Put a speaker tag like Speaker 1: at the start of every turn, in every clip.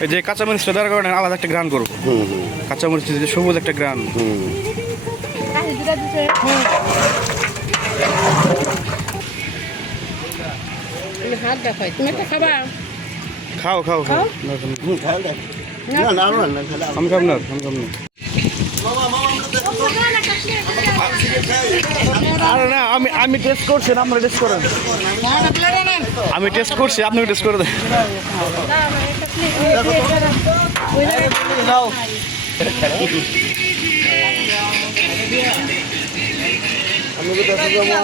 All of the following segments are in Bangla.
Speaker 1: এই যে কাঁচামরিচটা দেওয়ার কারণে আলাদা একটা গ্রান করব।
Speaker 2: হুম হুম।
Speaker 1: কাঁচামরিচ যে সবুজ একটা গ্রান। খাও খাও খাও। আমি খাব না আমি খাব না। আরে না আমি আমি টেস্ট করছি না আপনারা টেস্ট করেন। আমি টেস্ট করছি আপনি টেস্ট করে দেন।
Speaker 2: আমি তো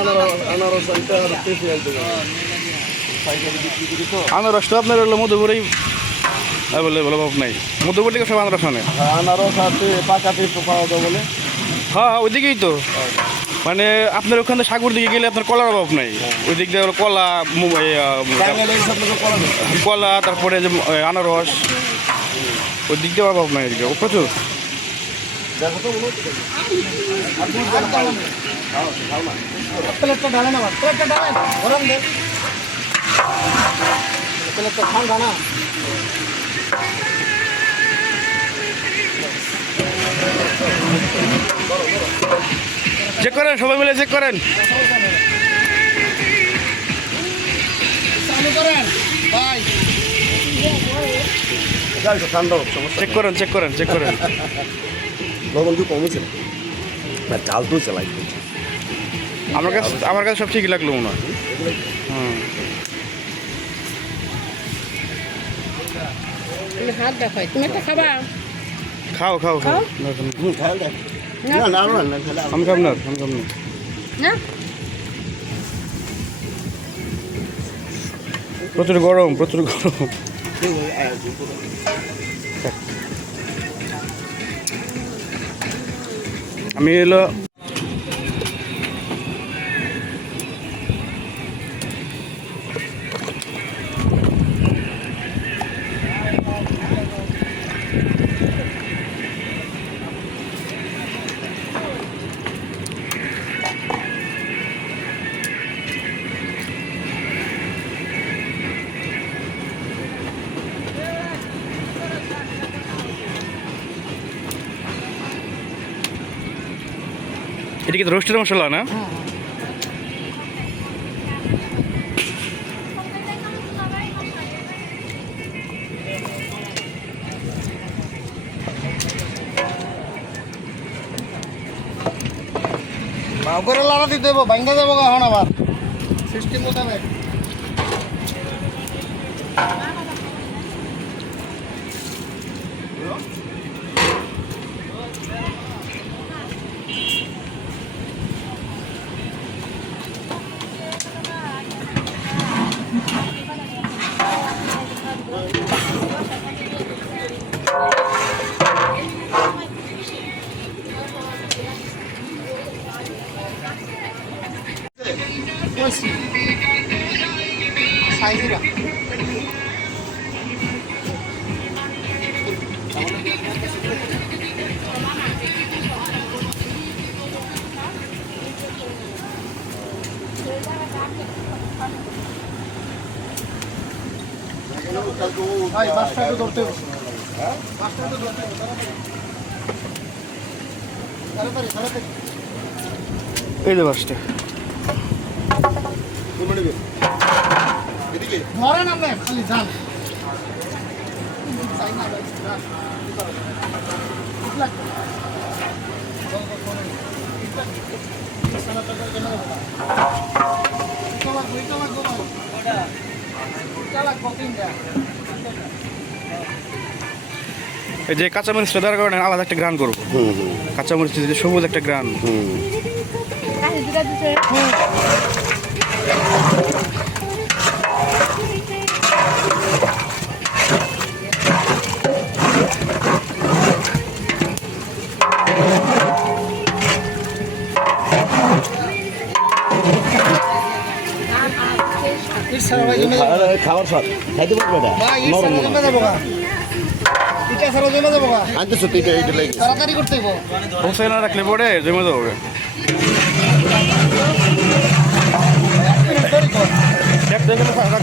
Speaker 2: আনারস আনারস আনতে আর পেঁপে আনতে পাইকারি বিক্রি করি তো
Speaker 1: আনারস তো আপনার হলো মধুপুরেই অ্যাভেলেবল অভাব নাই। মধুপুর থেকে সব আনারস আনে।
Speaker 2: আনারস আছে পাকা পাওয়া যায় বলে।
Speaker 1: হ্যাঁ হ্যাঁ ওইদিকেই তো। মানে আপনার ওখানে সাগর দিকে গেলে আপনার কলার অভাব নাই। ওই দিক দিয়ে কলা কলা, তারপরে যে আনারস ওই দিক দিয়ে অভাব নাই এদিকে। প্রচুর।
Speaker 2: ঢালেন
Speaker 1: চেক করেন সবাই মিলে চেক করেন। চেক করেন। চেক করেন চেক করেন
Speaker 2: লবণ কি কমেছে না? চাল তো চালাই
Speaker 1: আমার কাছে আমার কাছে সব ঠিকই লাগল মনে হয়। হুম।
Speaker 3: হাত দেখাই তুমি একটা খাবা।
Speaker 1: খাও খাও খাও।
Speaker 2: দেখ না না না না খাই
Speaker 1: আমি খাব না আমি না
Speaker 3: না?
Speaker 1: প্রচুর গরম প্রচুর গরম। আমি এলো এটা কি রোস্টের মশলা না?
Speaker 2: করে লাড়া দিতে দেবো, ভাঙ্গা যাব এখন আবার। সিস্টেম মোতাবেক সাইজরা ভাই বাসটা একটু ধরতে হবে। বাসটা একটু ধরতে হবে তাড়াতাড়ি তাড়াতাড়ি।
Speaker 1: এই যে বাসটা।
Speaker 2: ধরেন আপনি খালি যান।
Speaker 1: এই যে কাঁচামরিচটা দেওয়ার কারণে আলাদা একটা গ্রান করব।
Speaker 2: হুম হুম।
Speaker 1: কাঁচামরিচ যে সবুজ একটা গ্রান।
Speaker 2: হুম। খাবার স্বাদ। খাইতে পারবে এটা? নরম মনে হয়।
Speaker 4: ইটা সারা জমে যাব গা।
Speaker 2: আনতে সত্যি এটা এইটা লেগে
Speaker 4: তাড়াতাড়ি করতে
Speaker 1: হোসেন রাখলে পরে জমে যাবে Dali mo kaagad.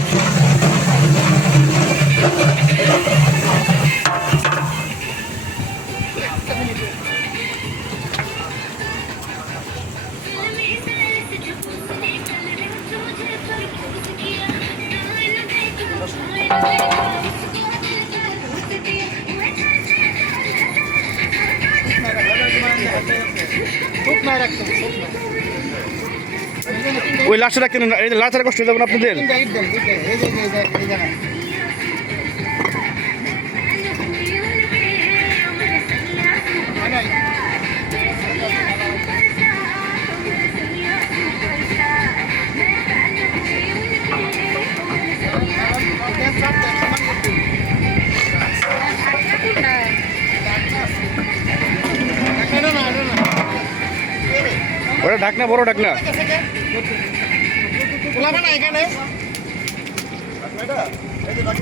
Speaker 4: Çok merak ettim, çok merak ettim.
Speaker 1: ওই লাস্টে কেন এই যে লাস্টে কষ্ট হয়ে যাবে না আপনাদের? ওটা ঢাকনা বড় ঢাকনা
Speaker 4: খোলাবে না এখানে
Speaker 1: এটা কি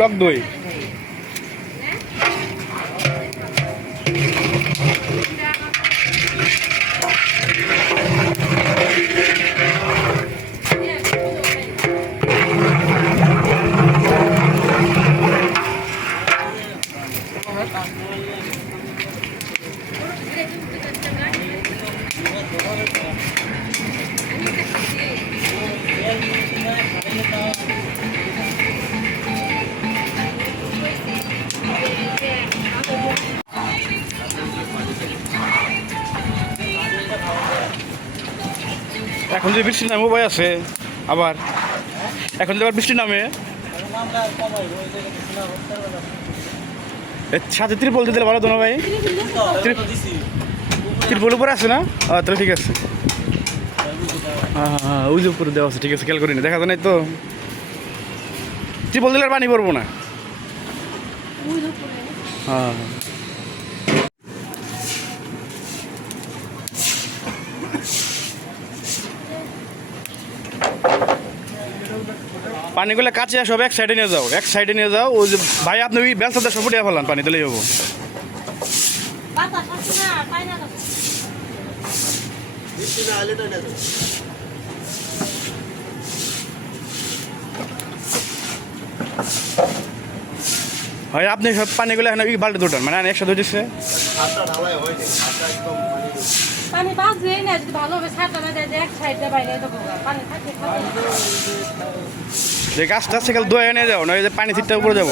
Speaker 1: টক দই এখন যে বৃষ্টি নামে উপায় আছে, আবার। এখন যে আবার বৃষ্টি নামে। সাথে ত্রিপল দিলে ভালো তো না ভাই? ত্রিপল উপরে আছে না? তাহলে ঠিক আছে। হ্যাঁ হ্যাঁ হ্যাঁ উপরে দেওয়া আছে, ঠিক আছে, খেয়াল করি না, দেখা যায় নাই তো। ত্রিপল দিলে আর পানি পড়ব না। হ্যাঁ পানিগুলো কাছে সব এক সাইডে নিয়ে যাও, এক সাইডে নিয়ে যাও। ওই যে ভাই, আপনি ওই ব্যবসাটা সব উঠিয়ে ফেলান পানি
Speaker 3: পাই না
Speaker 1: হয় আপনি সব পানিগুলো এখন ওই বাল্টি দুটান মানে একসাথে দিচ্ছে
Speaker 3: পানি না, যদি ভালো হবে না দেয় এক সাইডে বাইরে দেবো পানি খাবে।
Speaker 1: যে গাছটা সেখানে দোয়া নিয়ে যাও না ওই যে পানি ছিটটা উপরে যাব।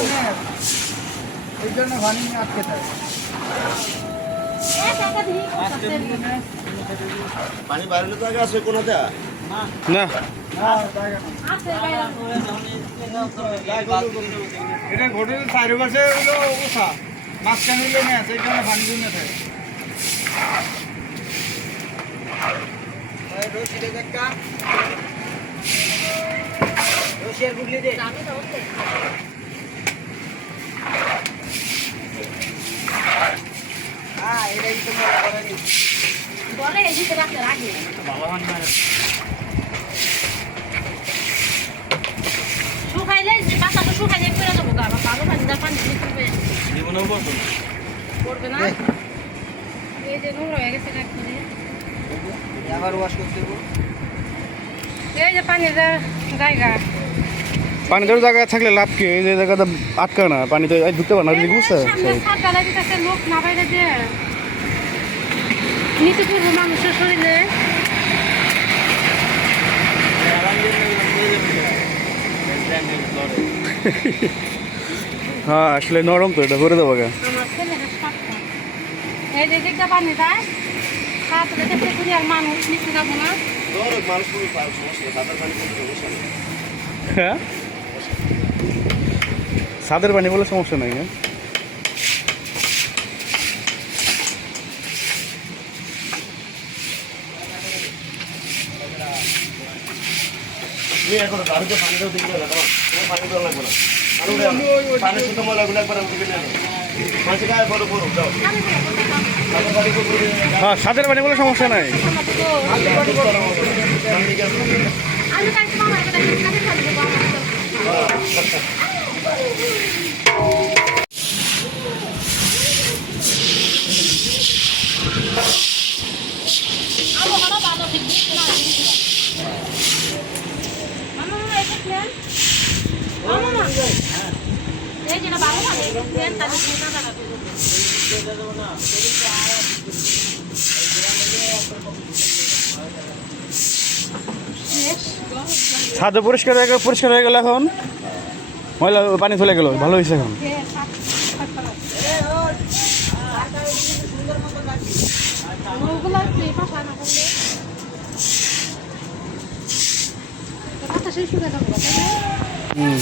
Speaker 4: পানি
Speaker 2: তো আগে কোনোটা
Speaker 1: না।
Speaker 3: আছে
Speaker 4: এটা চারিপাশে হলো মাঝখানে পানি জমে থাকে
Speaker 3: বলে এই দিকে রাখতে রাখি শুকাইলে বাতাসটা শুকাইলে করে দেবো গা ভালো পানি দা পানি দিয়ে তুলবে করবে না এই যে নোংরা হয়ে গেছে রাখতে
Speaker 4: আবার ওয়াশ করতে
Speaker 3: এই যে পানির জায়গা।
Speaker 1: পানি দেওয়ার জায়গায় থাকলে লাভ কি? এই যে জায়গাটা আটকা না পানিতে এই ঢুকতে পারে না
Speaker 3: যে মানুষের শরীরে।
Speaker 1: হ্যাঁ আসলে নরম তো এটা করে দেবো গা
Speaker 3: পানি মানুষ নিচে যাব না
Speaker 2: মানুষ খুবই সমস্যা নেই সাঁতার পানি কোনো সমস্যা নেই
Speaker 1: হ্যাঁ সাদের পানি বলে সমস্যা নাই হ্যাঁ?
Speaker 2: এখন বাড়িতে পানি দেওয়া লাগবে না। ময়লাগুলো একবার দিকে
Speaker 1: হ্যাঁ সাদের বলে সমস্যা নাই।
Speaker 3: আমি
Speaker 1: ছাদে পরিষ্কার হয়ে গেল পরিষ্কার হয়ে গেল এখন। ময়লা পানি চলে গেল ভালো হয়েছে এখন। হুম।